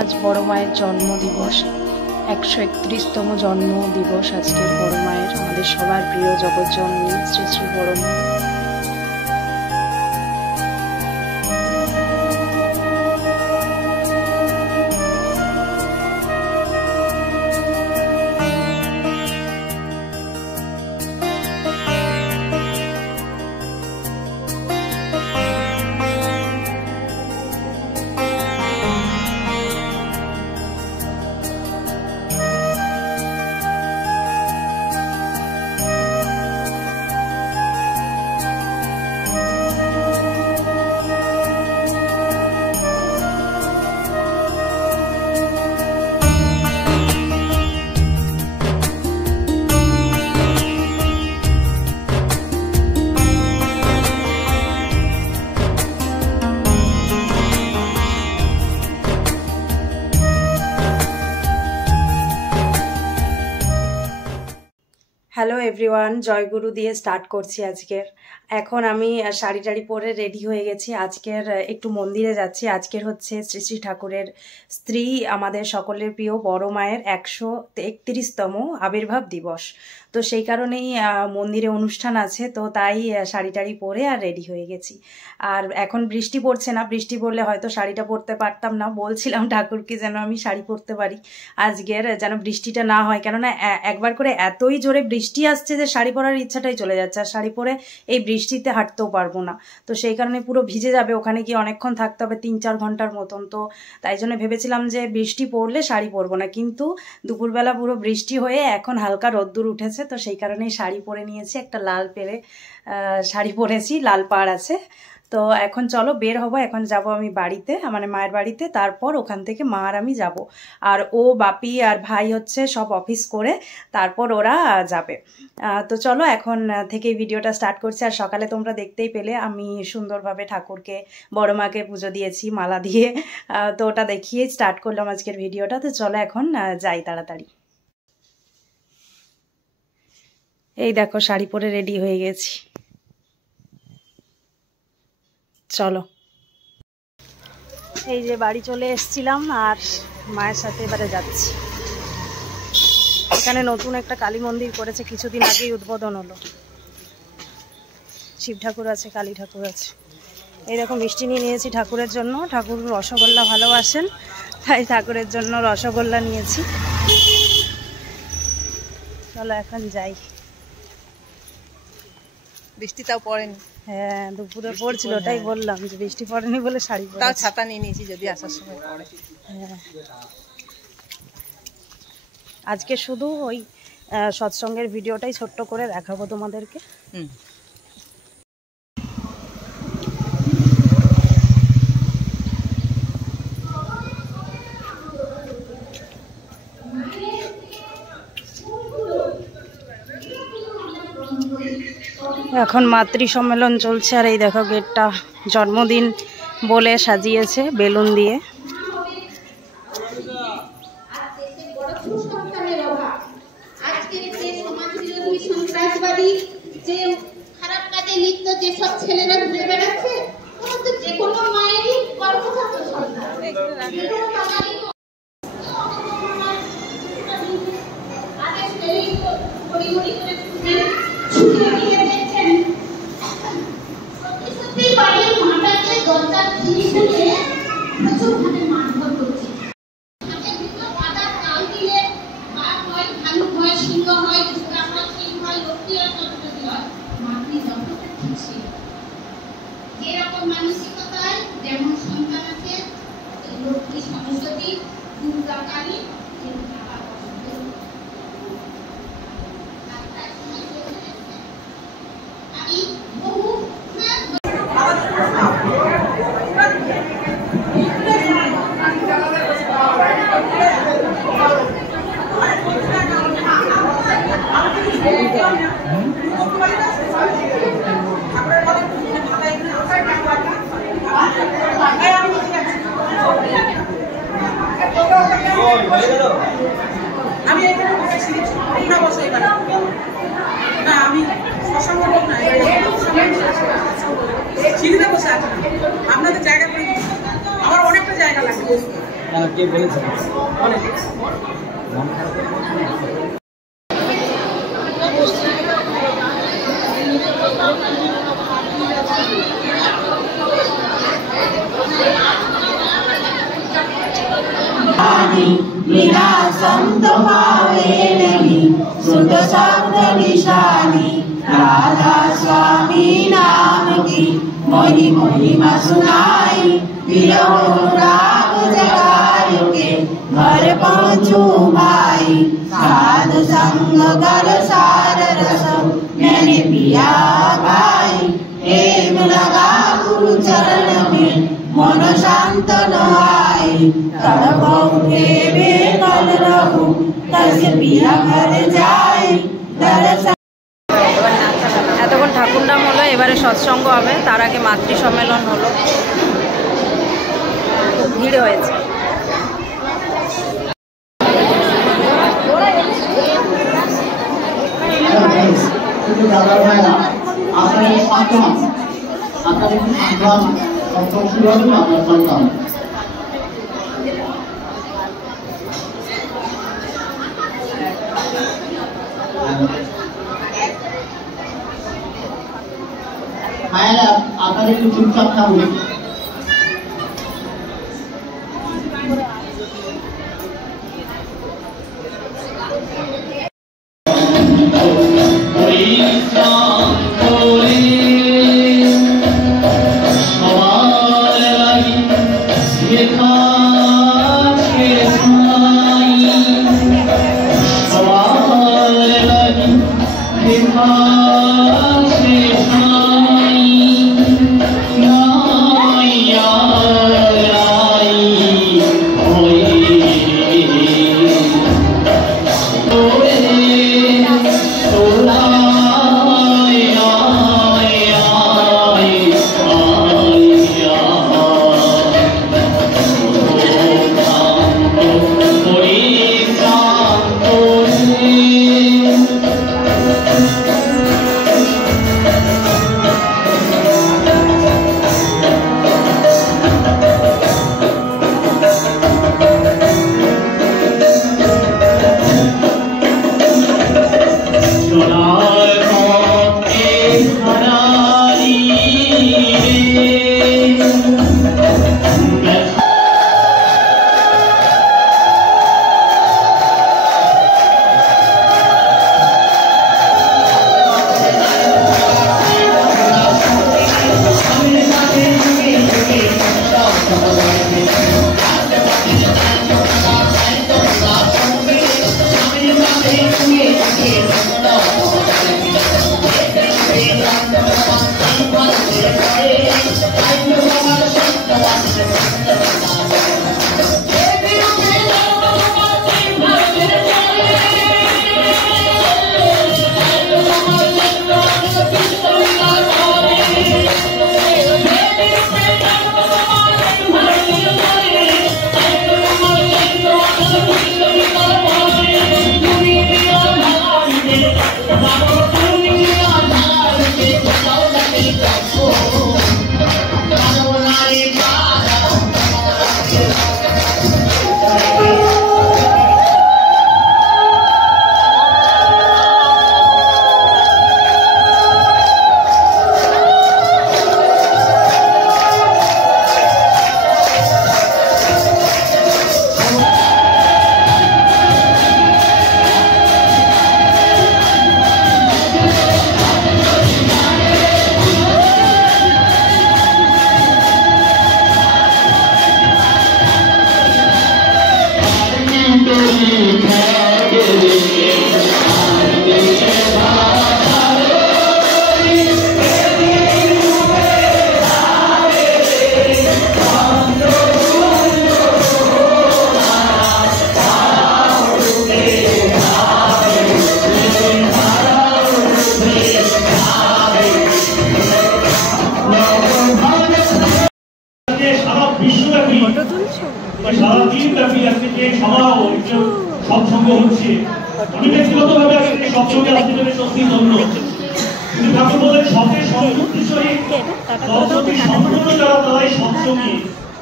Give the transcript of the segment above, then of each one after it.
আজ বড় মায়ের জন্ম দিবস, 131তম জন্ম দিবস আজকের বড় মায়ের, আমাদের সবার প্রিয় জগৎজননী শ্রী শ্রী বড় মা। হ্যালো এভরিওয়ান, জয়গুরু দিয়ে স্টার্ট করছি আজকের। এখন আমি শাড়ি টাড়ি পরে রেডি হয়ে গেছি। আজকের একটু মন্দিরে যাচ্ছি। আজকের হচ্ছে শ্রী শ্রী ঠাকুরের স্ত্রী, আমাদের সকলের প্রিয় বড় মায়ের 131তম আবির্ভাব দিবস। তো সেই কারণেই মন্দিরে অনুষ্ঠান আছে, তো তাই শাড়ি টাড়ি পরে আর রেডি হয়ে গেছি। আর এখন বৃষ্টি পড়ছে না, বৃষ্টি পড়লে হয়তো শাড়িটা পরতে পারতাম না। বলছিলাম ঠাকুরকে যেন আমি শাড়ি পরতে পারি আজকের, যেন বৃষ্টিটা না হয়, কেননা একবার করে এতই জোরে বৃষ্টি আসছে যে শাড়ি পরার ইচ্ছাটাই চলে যাচ্ছে। আর শাড়ি পরে এই বৃষ্টিতে হাঁটতেও পারবো না, তো সেই কারণে পুরো ভিজে যাবে, ওখানে গিয়ে অনেকক্ষণ থাকতে হবে, 3-4 ঘন্টার মতন। তো তাই জন্য ভেবেছিলাম যে বৃষ্টি পড়লে শাড়ি পরবো না, কিন্তু দুপুরবেলা পুরো বৃষ্টি হয়ে এখন হালকা রোদ্দুর উঠেছে, তো সেই কারণেই শাড়ি পরে নিয়েছি। একটা লাল পেরে শাড়ি পরেছি, লাল পাড় আছে। তো এখন চলো বের হবো, এখন যাব আমি বাড়িতে, মানে মায়ের বাড়িতে। তারপর ওখান থেকে মা আর আমি যাব, আর ও বাপি আর ভাই হচ্ছে সব অফিস করে তারপর ওরা যাবে। তো চলো এখন থেকে ভিডিওটা স্টার্ট করছি। আর সকালে তোমরা দেখতেই পেলে আমি সুন্দরভাবে ঠাকুরকে, বড় মাকে পুজো দিয়েছি মালা দিয়ে, তো ওটা দেখিয়ে স্টার্ট করলাম আজকের ভিডিওটা। তো চলো এখন যাই তাড়াতাড়ি। এই দেখো শাড়ি পরে রেডি হয়ে গেছি, চলো। এই যে বাড়ি চলে এসেছিলাম আর মায়ের সাথে এবারে যাচ্ছি। এখানে নতুন একটা কালী মন্দির করেছে, কিছুদিন আগেই উদ্বোধন হলো। শিব ঠাকুর আছে, কালী ঠাকুর আছে। এই রকম মিষ্টি নিয়ে নিয়েছি ঠাকুরের জন্য, ঠাকুর রসগোল্লা ভালোবাসেন, তাই ঠাকুরের জন্য রসগোল্লা নিয়েছি। চলো এখন যাই। বৃষ্টিটাও পড়েনি। হ্যাঁ দুপুরে পড়ছিল, ওটাই বললাম যে বৃষ্টি পড়েনি বলে শাড়ি পরে, তাও ছাতা নিয়ে নিয়েছি যদি আসার সময় পড়ে। হ্যাঁ আজকে শুধু ওই সৎসঙ্গের ভিডিওটাই ছোট্ট করে দেখাবো তোমাদেরকে। এখন মাতৃ সম্মেলন চলছে, আর এই দেখো গেটটা জন্মদিন বলে সাজিয়েছে বেলুন দিয়ে। যেরকম মানসিকতায় যেমন সন্তান আছে, লক্ষ্মী সরস্বতী দুর্গা কালী আমি বহু আমি এখানে বসেছি, তোমরা বসো এবার। না আমি সৎসঙ্গ লোক না, সিঁড়িতে বসে আছি। আপনাদের জায়গা করে আমার অনেকটা জায়গা লাগবে। কে বলেছে? बिना संत पावे नहीं सुत शब्द निशानी राधा स्वामी नाम की मोहि महिमा सुनाई विरह राग जगाय के घर पहुँचू माई साधु संग कर सार रस मैंने पिया भाई प्रेम लगा गुरु चरण में मन शांत नहाई तड़प उठे बेकल रहूं तस पिया घर जाई दर्शन। এতক্ষণ ঠাকুর নাম হলো, এবারে সৎসঙ্গ হবে। তার আগে মাতৃ সম্মেলন হলো, খুব ভিড় হয়েছে। মায়েরা আপনারা একটু চুপচাপ থাকুন।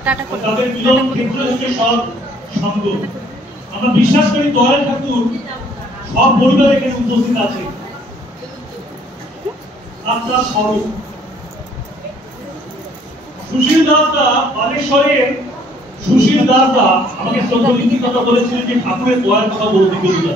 টাটা। সঙ্গ। আমরা বিশ্বাস করি দয়াল ঠাকুর সব পরিবার এখানে উপস্থিত আছে। আপনার স্বরূপ সুশীল দাসদা, বালেশ্বরের সুশীল দাসদা আমাকে সত্যনীতির কথা বলেছিলেন যে ঠাকুরের দয়ার কথা বলতে গেলে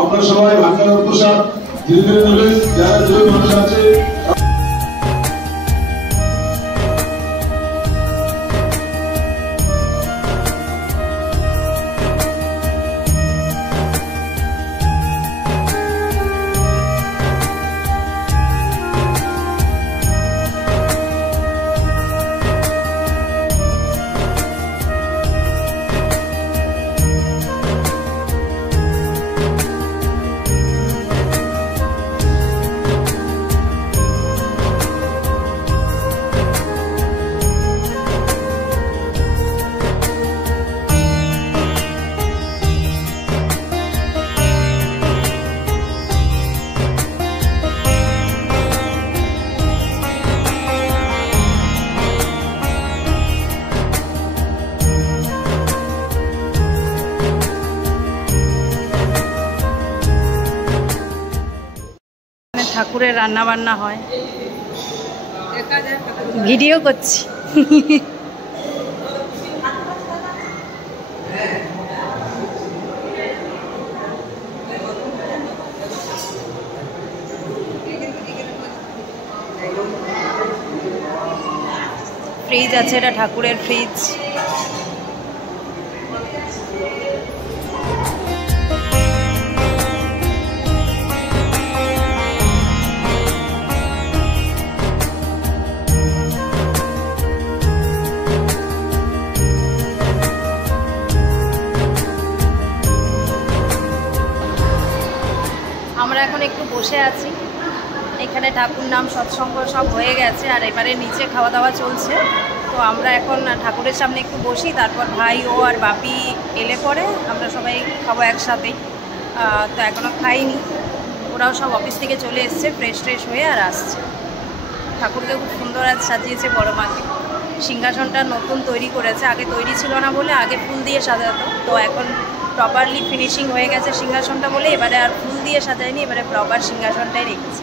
আপনার সবাই ভাঙার প্রসাদ ধীরে ধীরে যারা যে মানুষ আছে ঠাকুরের রান্না বান্না হয়, ভিডিও করছি। ফ্রিজ আছে, এটা ঠাকুরের ফ্রিজ। আমরা এখন একটু বসে আছি, এখানে ঠাকুর নাম সৎসঙ্গ সব হয়ে গেছে, আর এবারে নিচে খাওয়া দাওয়া চলছে। তো আমরা এখন ঠাকুরের সামনে একটু বসি, তারপর ভাই ও আর বাপি এলে পরে আমরা সবাই খাবো একসাথেই। তো এখনও খাইনি, ওরাও সব অফিস থেকে চলে এসছে, ফ্রেশ ট্রেশ হয়ে আর আসছে। ঠাকুরকে খুব সুন্দর আজ সাজিয়েছে বড় মাকে। সিংহাসনটা নতুন তৈরি করেছে, আগে তৈরি ছিল না বলে আগে ফুল দিয়ে সাজাতো, তো এখন প্রপারলি ফিনিশিং হয়ে গেছে সিংহাসনটা বলে এবারে আর ফুল দিয়ে সাজায়নি, এবারে প্রপার সিংহাসনটাই রেখেছে।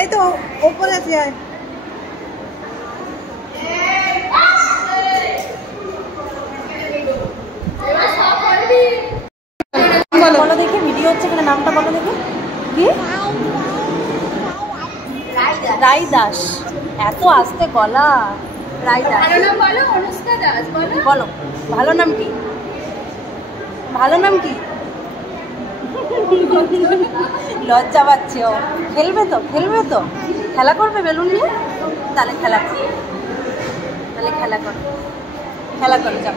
এই তো উপরে যায়। বলো দেখি, ভিডিও হচ্ছে এখানে, নামটা বলো দেখি। কি? রাই দাস। এত আস্তে গলা। রাই দাস। ভালো নাম বলো, অনুষ্কা দাস বলো। বলো ভালো নাম কি? ভালো নাম কি? লজ্জা পাচ্ছে ও। খেলবে তো খেলা করবে বেলুন নিয়ে? তাহলে খেলা করো, খেলা করো যাও।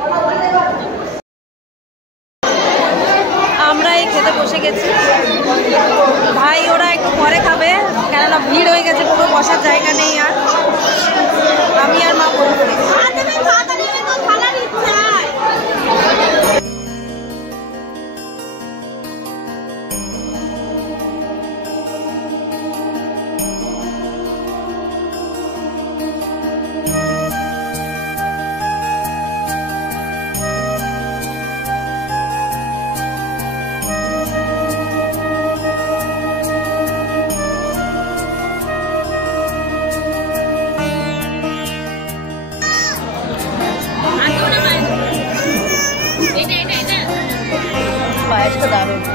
আমরা এই খেতে বসে গেছি। ভাই ওরা একটু পরে খাবে, কেননা ভিড় হয়ে গেছে, পুরো বসার জায়গা নেই। আর আমি আর মা বলবো পায়েসটা দারুণ।